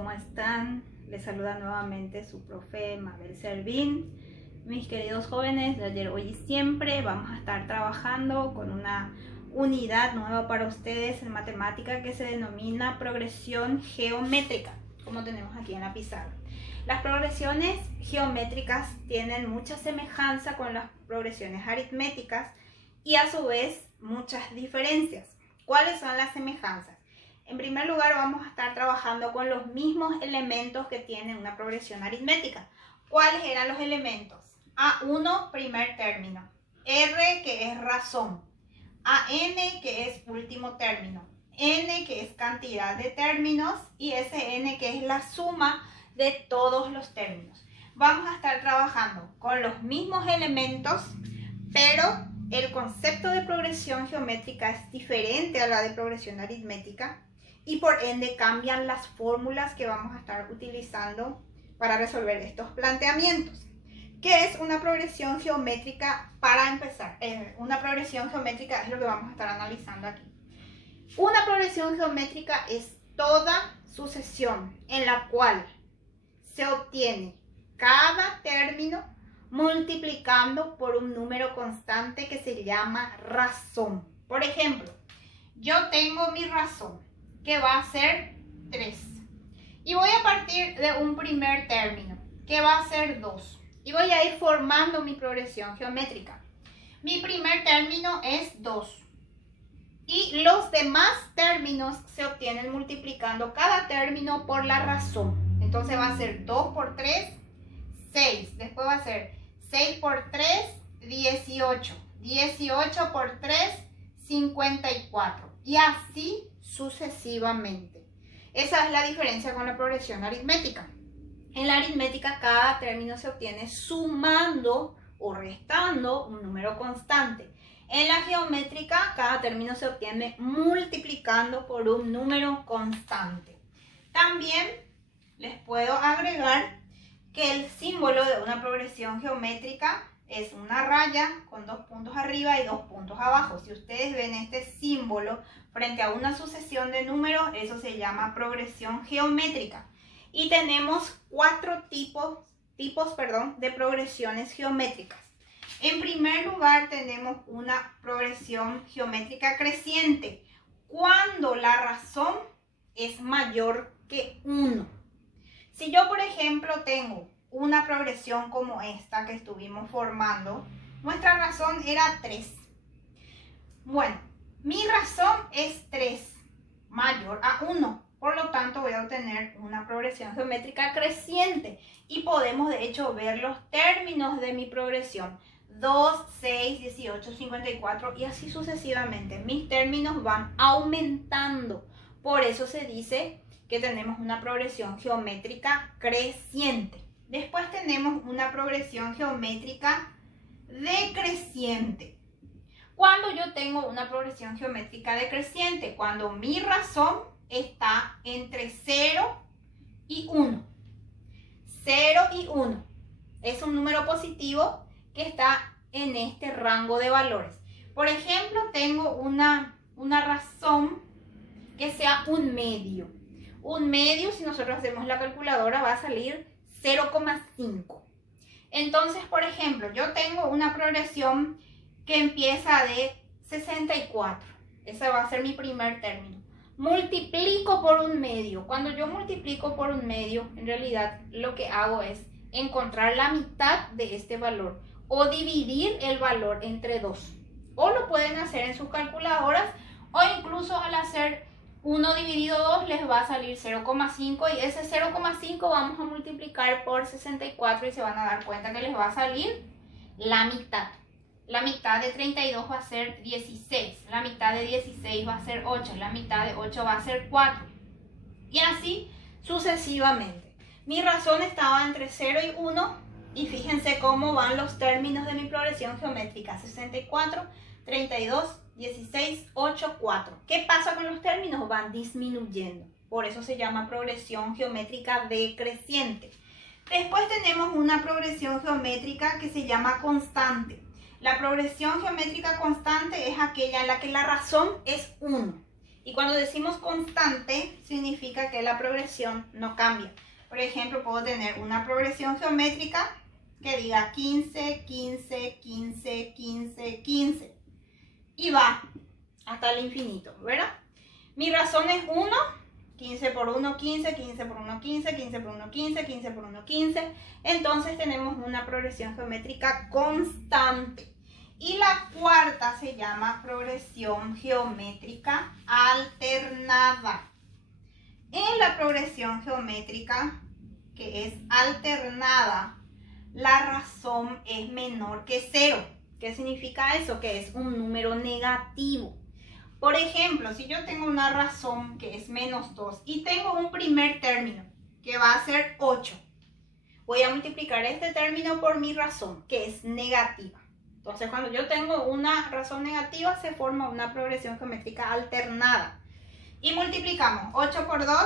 ¿cómo están? Les saluda nuevamente su profe Mabel Servín. Mis queridos jóvenes de ayer, hoy y siempre, vamos a estar trabajando con una unidad nueva para ustedes en matemática que se denomina progresión geométrica, como tenemos aquí en la pizarra. Las progresiones geométricas tienen mucha semejanza con las progresiones aritméticas y a su vez muchas diferencias. ¿Cuáles son las semejanzas? En primer lugar, vamos a estar trabajando con los mismos elementos que tiene una progresión aritmética. ¿Cuáles eran los elementos? A1, primer término. R, que es razón. AN, que es último término. N, que es cantidad de términos. Y Sn, que es la suma de todos los términos. Vamos a estar trabajando con los mismos elementos, pero el concepto de progresión geométrica es diferente a la de progresión aritmética. Y por ende cambian las fórmulas que vamos a estar utilizando para resolver estos planteamientos. ¿Qué es una progresión geométrica? Para empezar, una progresión geométrica es lo que vamos a estar analizando aquí. Una progresión geométrica es toda sucesión en la cual se obtiene cada término multiplicando por un número constante que se llama razón. Por ejemplo, yo tengo mi razón, que va a ser 3. Y voy a partir de un primer término, que va a ser 2. Y voy a ir formando mi progresión geométrica. Mi primer término es 2. Y los demás términos se obtienen multiplicando cada término por la razón. Entonces va a ser 2 por 3, 6. Después va a ser 6 por 3, 18. 18 por 3, 54. Y así sucesivamente. Esa es la diferencia con la progresión aritmética. En la aritmética cada término se obtiene sumando o restando un número constante. En la geométrica cada término se obtiene multiplicando por un número constante. También les puedo agregar que el símbolo de una progresión geométrica es una raya con 2 puntos arriba y 2 puntos abajo. Si ustedes ven este símbolo frente a una sucesión de números, eso se llama progresión geométrica. Y tenemos 4 tipos de progresiones geométricas. En primer lugar, tenemos una progresión geométrica creciente, cuando la razón es mayor que 1. Si yo, por ejemplo, tengo una progresión como esta que estuvimos formando, nuestra razón era 3. Bueno, mi razón es 3 mayor a 1. Por lo tanto, voy a obtener una progresión geométrica creciente. Y podemos, de hecho, ver los términos de mi progresión. 2, 6, 18, 54 y así sucesivamente. Mis términos van aumentando. Por eso se dice que tenemos una progresión geométrica creciente. Después tenemos una progresión geométrica decreciente. Cuando yo tengo una progresión geométrica decreciente, cuando mi razón está entre 0 y 1. 0 y 1 es un número positivo que está en este rango de valores. Por ejemplo, tengo una razón que sea un medio. Un medio, si nosotros hacemos la calculadora, va a salir 0,5. Entonces, por ejemplo, yo tengo una progresión que empieza de 64. Ese va a ser mi primer término. Multiplico por un medio. Cuando yo multiplico por un medio, en realidad lo que hago es encontrar la mitad de este valor o dividir el valor entre 2. O lo pueden hacer en sus calculadoras o incluso al hacer 1 dividido 2 les va a salir 0,5 y ese 0,5 vamos a multiplicar por 64 y se van a dar cuenta que les va a salir la mitad. La mitad de 32 va a ser 16, la mitad de 16 va a ser 8, la mitad de 8 va a ser 4. Y así sucesivamente. Mi razón estaba entre 0 y 1 y fíjense cómo van los términos de mi progresión geométrica. 64, 32, 16, 8, 4. ¿Qué pasa con los términos? Van disminuyendo. Por eso se llama progresión geométrica decreciente. Después tenemos una progresión geométrica que se llama constante. La progresión geométrica constante es aquella en la que la razón es 1 Y cuando decimos constante, significa que la progresión no cambia. Por ejemplo, puedo tener una progresión geométrica que diga 15, 15, 15, 15, 15. Y va hasta el infinito, ¿verdad? Mi razón es 1, 15 por 1, 15, 15 por 1, 15, 15 por 1, 15, 15 por 1, 15. Entonces tenemos una progresión geométrica constante. Y la cuarta se llama progresión geométrica alternada. En la progresión geométrica que es alternada, la razón es menor que 0. ¿Qué significa eso? Que es un número negativo. Por ejemplo, si yo tengo una razón que es menos 2 y tengo un primer término que va a ser 8, voy a multiplicar este término por mi razón, que es negativa. Entonces, cuando yo tengo una razón negativa, se forma una progresión geométrica alternada. Y multiplicamos 8 por 2,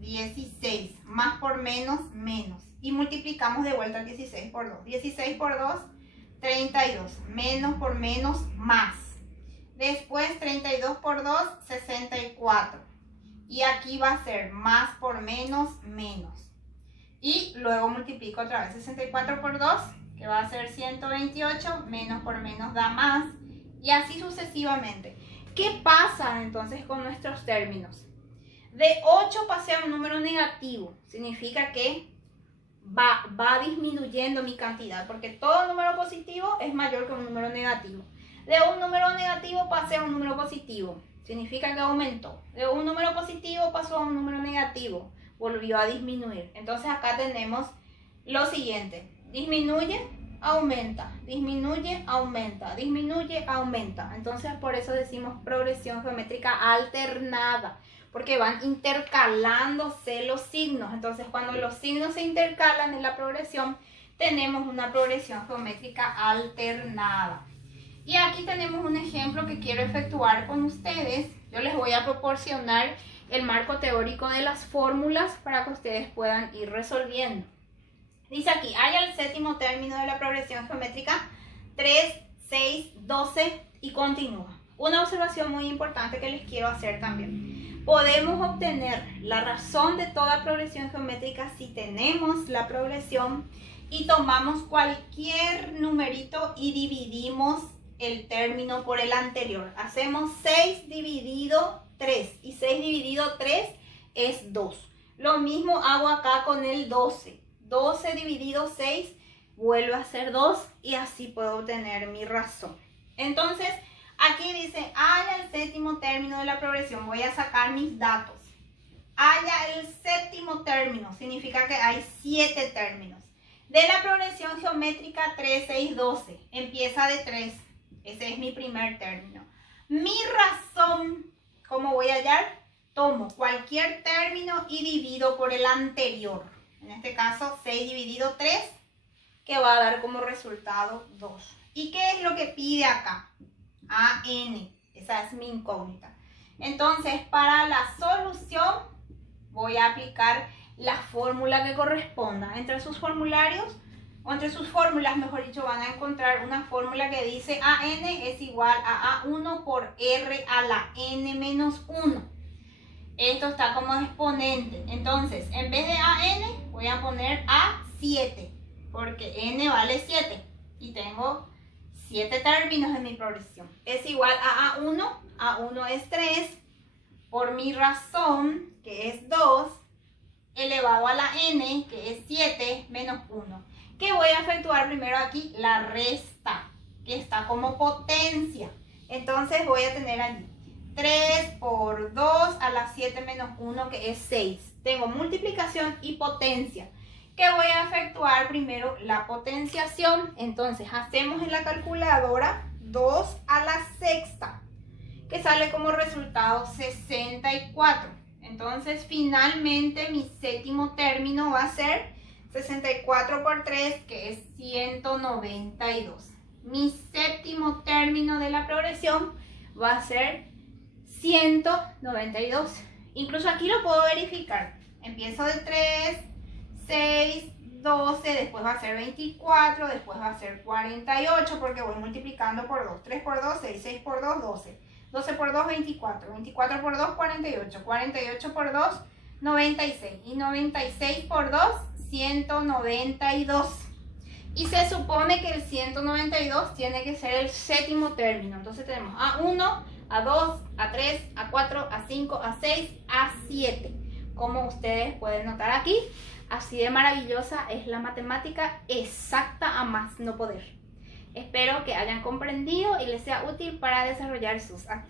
16, más por menos, menos. Y multiplicamos de vuelta 16 por 2. 16 por 2, 32. Menos por menos, más. Después 32 por 2, 64. Y aquí va a ser más por menos, menos. Y luego multiplico otra vez 64 por 2, que va a ser 128. Menos por menos da más. Y así sucesivamente. ¿Qué pasa entonces con nuestros términos? De 8 pasé a un número negativo. Significa que va disminuyendo mi cantidad, porque todo número positivo es mayor que un número negativo. De un número negativo pasé a un número positivo. Significa que aumentó. De un número positivo pasó a un número negativo. Volvió a disminuir. Entonces acá tenemos lo siguiente. Disminuye, aumenta, disminuye, aumenta, disminuye, aumenta. Entonces por eso decimos progresión geométrica alternada, porque van intercalándose los signos. Entonces cuando los signos se intercalan en la progresión, tenemos una progresión geométrica alternada. Y aquí tenemos un ejemplo que quiero efectuar con ustedes. Yo les voy a proporcionar el marco teórico de las fórmulas para que ustedes puedan ir resolviendo. Dice aquí, halla el séptimo término de la progresión geométrica 3, 6, 12 y continúa. Una observación muy importante que les quiero hacer también. Podemos obtener la razón de toda progresión geométrica si tenemos la progresión y tomamos cualquier numerito y dividimos el término por el anterior. Hacemos 6 dividido 3 y 6 dividido 3 es 2. Lo mismo hago acá con el 12. 12 dividido 6 vuelve a ser 2 y así puedo obtener mi razón. Entonces, aquí dice, halla el séptimo término de la progresión. Voy a sacar mis datos. Halla el séptimo término, significa que hay 7 términos. De la progresión geométrica 3, 6, 12, empieza de 3. Ese es mi primer término. Mi razón, ¿cómo voy a hallar? Tomo cualquier término y divido por el anterior. En este caso, 6 dividido 3, que va a dar como resultado 2. ¿Y qué es lo que pide acá? AN. Esa es mi incógnita. Entonces, para la solución, voy a aplicar la fórmula que corresponda. Entre sus formularios, o entre sus fórmulas, mejor dicho, van a encontrar una fórmula que dice AN es igual a A1 por R a la N menos 1. Esto está como exponente. Entonces, en vez de AN, voy a poner A7, porque N vale 7. Y tengo 7 términos en mi progresión. Es igual a A1. A1 es 3. Por mi razón, que es 2, elevado a la N, que es 7, menos 1. ¿Qué voy a efectuar primero aquí? La resta, que está como potencia. Entonces voy a tener allí 3 por 2 a la 7 menos 1, que es 6. Tengo multiplicación y potencia. ¿Qué voy a efectuar primero? La potenciación. Entonces hacemos en la calculadora 2 a la sexta, que sale como resultado 64. Entonces finalmente mi séptimo término va a ser 64 por 3, que es 192. Mi séptimo término de la progresión va a ser 192. Incluso aquí lo puedo verificar. Empiezo de 3, 6, 12, después va a ser 24, después va a ser 48, porque voy multiplicando por 2. 3 por 2, 6, 6 por 2, 12. 12 por 2, 24. 24 por 2, 48. 48 por 2, 96. Y 96 por 2, 192. Y se supone que el 192 tiene que ser el séptimo término. Entonces tenemos A1, A2, A3, A4, A5, A6, A7. Como ustedes pueden notar aquí, así de maravillosa es la matemática, exacta a más no poder. Espero que hayan comprendido y les sea útil para desarrollar sus actividades.